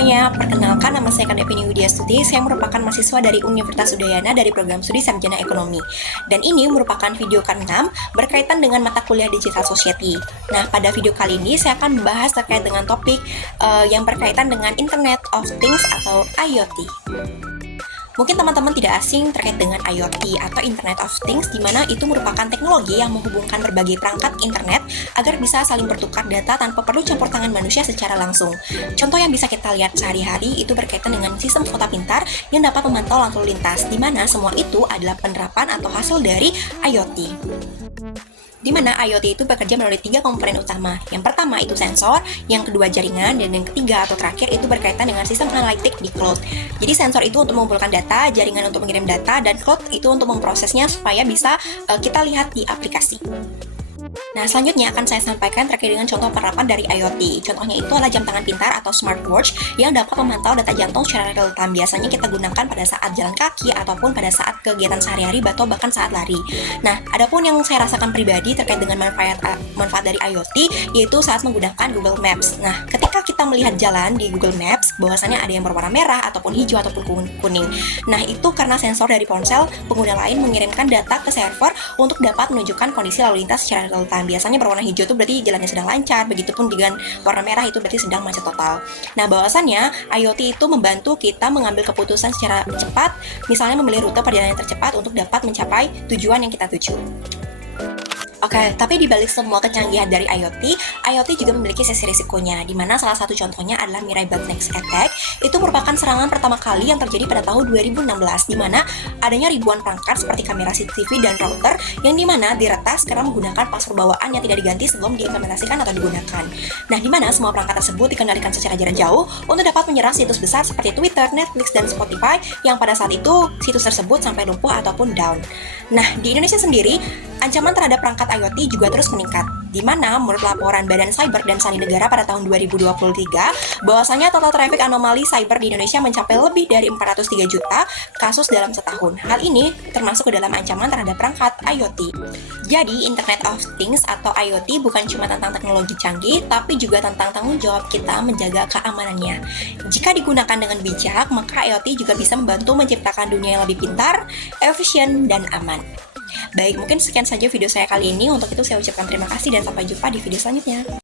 semuanya, perkenalkan nama saya Kandevini Widyastuti. Saya merupakan mahasiswa dari Universitas Udayana dari program studi Sarjana Ekonomi. Dan ini merupakan video ke-6 berkaitan dengan mata kuliah Digital Society. Nah, pada video kali ini saya akan membahas terkait dengan topik yang berkaitan dengan Internet of Things atau IoT. Mungkin teman-teman tidak asing terkait dengan IoT atau Internet of Things, di mana itu merupakan teknologi yang menghubungkan berbagai perangkat internet agar bisa saling bertukar data tanpa perlu campur tangan manusia secara langsung. Contoh yang bisa kita lihat sehari-hari itu berkaitan dengan sistem kota pintar yang dapat memantau lalu lintas, di mana semua itu adalah penerapan atau hasil dari IoT. Di mana IoT itu bekerja melalui 3 komponen utama. Yang pertama itu sensor, yang kedua jaringan, dan yang ketiga atau terakhir itu berkaitan dengan sistem analitik di cloud. Jadi sensor itu untuk mengumpulkan data, jaringan untuk mengirim data, dan cloud itu untuk memprosesnya supaya bisa kita lihat di aplikasi. Nah, selanjutnya akan saya sampaikan terkait dengan contoh penerapan dari IoT. Contohnya itu adalah jam tangan pintar atau smartwatch yang dapat memantau data jantung secara real time. Biasanya kita gunakan pada saat jalan kaki ataupun pada saat kegiatan sehari-hari atau bahkan saat lari. Nah, adapun yang saya rasakan pribadi terkait dengan manfaat dari IoT yaitu saat menggunakan Google Maps. Nah, ketika kita melihat jalan di Google Maps, bahwasannya ada yang berwarna merah ataupun hijau ataupun kuning. Nah, itu karena sensor dari ponsel pengguna lain mengirimkan data ke server untuk dapat menunjukkan kondisi lalu lintas secara real time. Biasanya berwarna hijau itu berarti jalannya sedang lancar, begitupun dengan warna merah itu berarti sedang macet total. Nah, bahwasannya IoT itu membantu kita mengambil keputusan secara cepat, misalnya memilih rute perjalanan yang tercepat untuk dapat mencapai tujuan yang kita tuju. Oke, tapi dibalik semua kecanggihan dari IoT juga memiliki sisi risikonya, di mana salah satu contohnya adalah Mirai Botnet Attack. Itu merupakan serangan pertama kali yang terjadi pada tahun 2016, di mana adanya ribuan perangkat seperti kamera CCTV dan router, yang dimana diretas karena menggunakan password bawaan yang tidak diganti sebelum diimplementasikan atau digunakan. Nah, di mana semua perangkat tersebut dikendalikan secara jarak jauh untuk dapat menyerang situs besar seperti Twitter, Netflix, dan Spotify, yang pada saat itu situs tersebut sampai lumpuh ataupun down. Nah, di Indonesia sendiri, ancaman terhadap perangkat IoT juga terus meningkat, di mana menurut laporan Badan Cyber dan Sandi Negara pada tahun 2023, bahwasanya total traffic anomali cyber di Indonesia mencapai lebih dari 403 juta kasus dalam setahun. Hal ini termasuk ke dalam ancaman terhadap perangkat IoT. Jadi, Internet of Things atau IoT bukan cuma tentang teknologi canggih, tapi juga tentang tanggung jawab kita menjaga keamanannya. Jika digunakan dengan bijak, maka IoT juga bisa membantu menciptakan dunia yang lebih pintar, efisien, dan aman. Baik, mungkin sekian saja video saya kali ini. Untuk itu saya ucapkan terima kasih dan sampai jumpa di video selanjutnya.